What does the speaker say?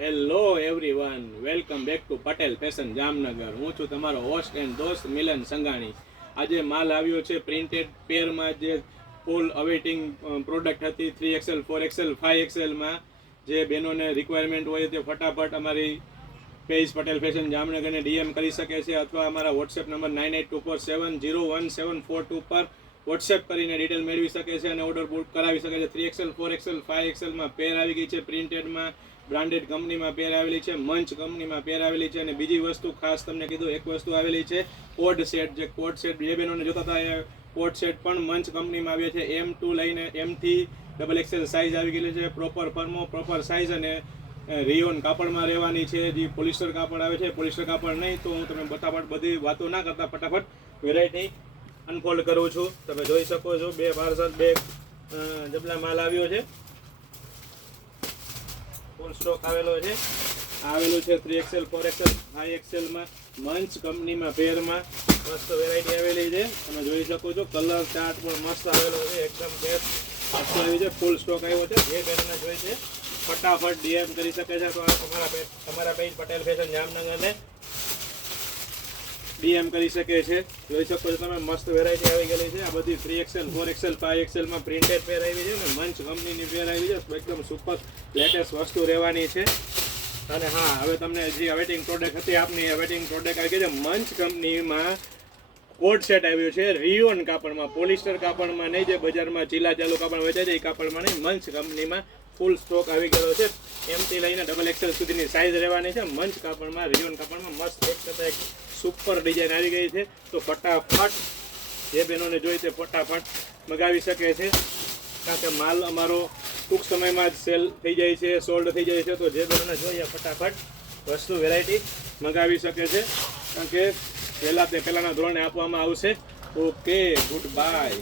Hello everyone, welcome back to Patel fashion Jamnagar. હું છું તમારો હોસ્ટ એન્ડ દોસ્ત મિલન સંઘાણી. આજે માલ આવ્યો છે પ્રિન્ટેડ પેરમાં, જે ફૂલ અવેટિંગ પ્રોડક્ટ હતી 3XL 4XL 5XLમાં. જે બહેનોને રિક્વાયરમેન્ટ હોય તે ફટાફટ અમારી પેજ પટેલ ફેશન જામનગરને ડીએમ કરી શકે છે, અથવા અમારા વોટ્સએપ નંબર 9824701742 પર વોટ્સએપ કરીને ડિટેલ મેળવી શકે છે અને ઓર્ડર બુક કરાવી શકે છે. 3XL 4XL 5XLમાં પેર આવી ગઈ છે. પ્રિન્ટેડમાં બ્રાન્ડેડ કંપનીમાં પેર આવેલી છે, મંચ કંપનીમાં પેર આવેલી છે. અને બીજી વસ્તુ ખાસ તમને કીધું, એક વસ્તુ આવેલી છે કોડ સેટ. જે કોડ સેટ બે બહેનોને જોતા હતા, એ કોડ સેટ પણ મંચ કંપનીમાં આવ્યા છે. M2 લઈને M થી XXL સાઇઝ આવી ગયેલી છે. પ્રોપર ફર્મો, પ્રોપર સાઇઝ અને રિયોન કાપડમાં રહેવાની છે. જે પોલિસ્ટર કાપડ આવે છે, પોલિસ્ટર કાપડ નહીં. તો હું તમે બધી વાતો ના કરતા ફટાફટ વેરાયટી અનફોલ્ડ કરું છું. તમે જોઈ શકો છો, બે પાર્સલ, બે જબલા માલ આવ્યો છે. ફૂલ સ્ટોક આવેલો છે. આવેલું છે 3XL 4XL 5XLમાં મંચ કંપનીમાં પેરમાં મસ્ત વેરાયટી આવેલી છે. તમે જોઈ શકો છો, કલર ચાર્ટ પણ મસ્ત આવેલો છે, એકદમ બેસ્ટ આવી છે. ફૂલ સ્ટોક આવ્યો છે. જે બેનને જોઈ છે ફટાફટ ડીએમ કરી શકે છે, તો તમારા પેજ પટેલ ફેશન જામનગરને ડીએમ કરી શકે છે. જોઈ શકો છો તમે, મસ્ત વેરાયટી આવી ગયેલી છે. આ બધી 3XL 4XL 5XLમાં પ્રિન્ટેડ પેર આવી છે અને મંચ કંપનીની પેર આવી છે. એકદમ સુપર લેટેસ્ટ વસ્તુ રહેવાની છે. અને હા, હવે તમને જે અવેટિંગ પ્રોડક્ટ હતી, આપની અવેટિંગ પ્રોડક્ટ આવી ગઈ છે. મંચ કંપનીમાં કોડ સેટ આવ્યું છે, રિયોન કાપડમાં, પોલિસ્ટર કાપડમાં નહીં. જે બજારમાં ચીલા ચાલુ કાપડ વેચાય છે એ કાપડમાં નહીં, મંચ કંપનીમાં ફૂલ સ્ટોક આવી ગયેલો છે. એમથી લઈને XXL સુધીની સાઇઝ રહેવાની છે. મંચ કાપડમાં, રિયોન કાપડમાં મસ્ત એક કરતાં એક સુપર ડિઝાઇન આવી ગઈ છે. તો ફટાફટ જે બહેનોને જોઈ તે ફટાફટ મગાવી શકે છે, કારણ કે માલ અમારો ટૂંક સમયમાં જ સેલ થઈ જાય છે, સોલ્ડ થઈ જાય છે. તો જે બહેનોને જોઈએ ફટાફટ વસ્તુ વેરાયટી મગાવી શકે છે, કારણ કે પહેલાંના ધોરણે આપવામાં આવશે. Okay, good bye.